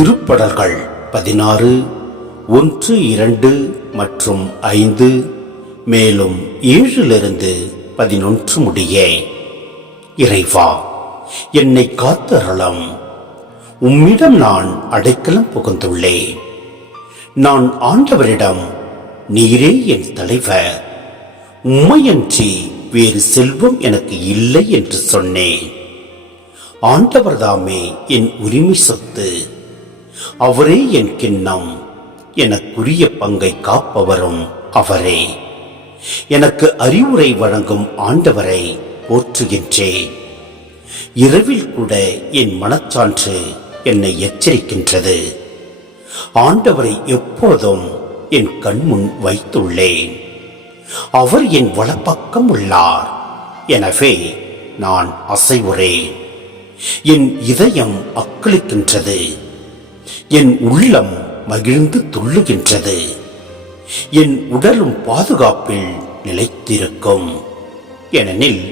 திருப்படர்கள் 16 1, 2 மற்றும் 5, மேலும் 7 11 முடிய. இறைவா, என்னை காத்தருளும். உம்மிடம் நான் அடைக்கலம் புகுந்துள்ளேன். நான் ஆண்டவரிடம், நீரே என் தலைவர், உம்மையன்றி வேறு செல்வம் எனக்கு இல்லை என்று சொன்னேன். ஆண்டவர்தாமே என் உரிமை சொத்து, அவரே என் கிண்ணம், எனக்குரிய பங்கை காப்பவரும் அவரே. எனக்கு அறிவுரை வழங்கும் ஆண்டவரை போற்றுகின்றேன். இரவில் கூட என் மனச்சான்று என்னை எச்சரிக்கின்றது. ஆண்டவரை எப்போதும் என் கண்முன் வைத்துள்ளேன். அவர் என் வலப்பக்கம் உள்ளார். எனவே நான் அசைவுறேன். என் இதயம் அக்களிக்கின்றது. என் உள்ளம் மகிழ்ந்து துள்ளுகின்றது. என் உடலும் பாதுகாப்பில் நிலைத்திருக்கும். ஏனெனில்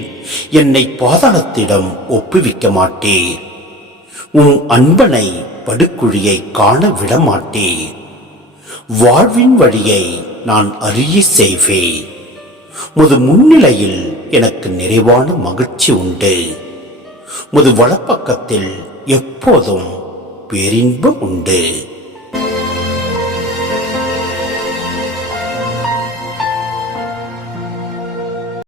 என்னை பாதாளத்திடம் ஒப்புவிக்க மாட்டீர். உம் அன்பனை படுகுழியை காண விடமாட்டீர். வாழ்வின் வழியை நான் அறிய செய்வேன். முது முன்னிலையில் எனக்கு நிறைவான மகிழ்ச்சி உண்டு. முது வலப்பக்கத்தில் எப்போதும் பேரின்பம் உண்டு.